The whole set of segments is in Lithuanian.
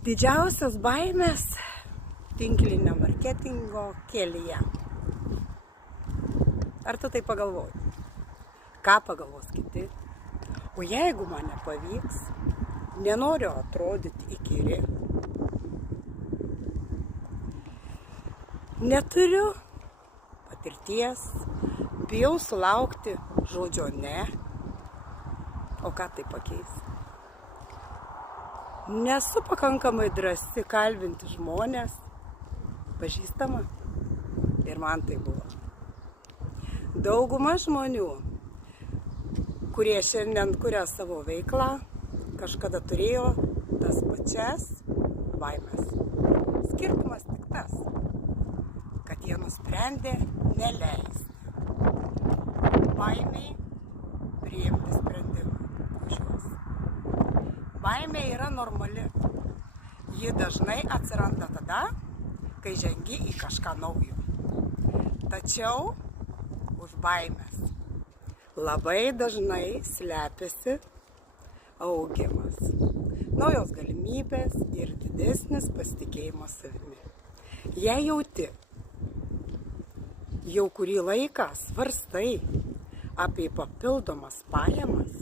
Didžiausios baimės tinklinio marketingo kelyje. Ar tu tai pagalvoji? Ką pagalvos kiti? O jeigu man nepavyks, nenoriu atrodyti įkyri. Neturiu patirties, bijau sulaukti žodžio ne. O ką tai pakeis? Nesu pakankamai drąsi kalbinti žmonės, pažįstama, ir man tai buvo. Dauguma žmonių, kurie šiandien kuria savo veiklą, kažkada turėjo tas pačias baimes. Skirtumas tik tas, kad jie nusprendė neleisti baimiai priimti sprendimą už juos. Baimė yra normali. Ji dažnai atsiranda tada, kai žengi į kažką naujo. Tačiau už baimės labai dažnai slepiasi augimas, naujos galimybės ir didesnis pasitikėjimas savimi. Jei jauti, jau kurį laiką svarstai apie papildomas pajamas,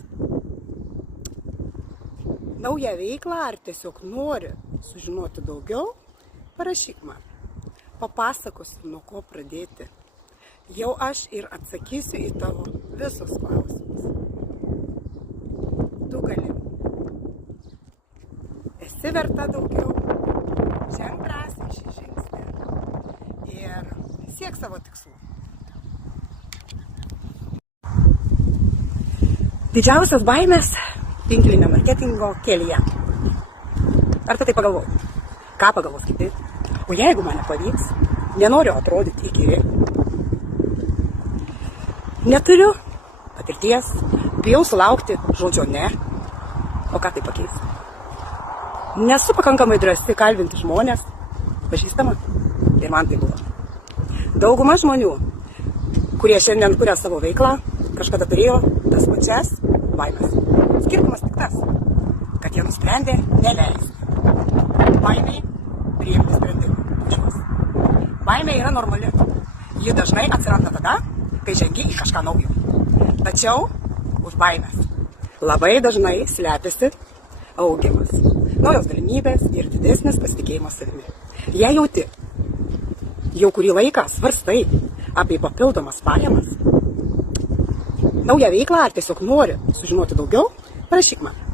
naują veiklą ar tiesiog nori sužinoti daugiau, parašyk man. Papasakosiu, nuo ko pradėti. Jau aš ir atsakysiu į tavo visus klausimus. Tu gali. Esi verta daugiau. Ženk drąsiai šį žingsnį ir siek savo tikslų. Didžiausios baimės tinklinio marketingo kelyje. Ar tu tai pagalvoji? Ką pagalvos kiti? O jeigu man nepavyks, nenoriu atrodyti įkyri. Neturiu patirties, bijau sulaukti žodžio ne. O ką tai pakeis? Nesu pakankamai drąsi kalbinti žmonės, pažįstama, ir man tai buvo. Dauguma žmonių, kurie šiandien kuria savo veiklą, kažkada turėjo tas pačias baimes. Skirtumas tik tas, kad jie nusprendė neleisti baimiai priimti sprendimą už juos. Baimė yra normali. Ji dažnai atsiranda tada, kai žengi į kažką naujo. Tačiau už baimės labai dažnai slepiasi augimas, naujos galimybės ir didesnis pasitikėjimas savimi. Jei jauti, jau kurį laiką svarstai apie papildomas pajamas, naują veiklą ar tiesiog nori sužinoti daugiau, parašyk man.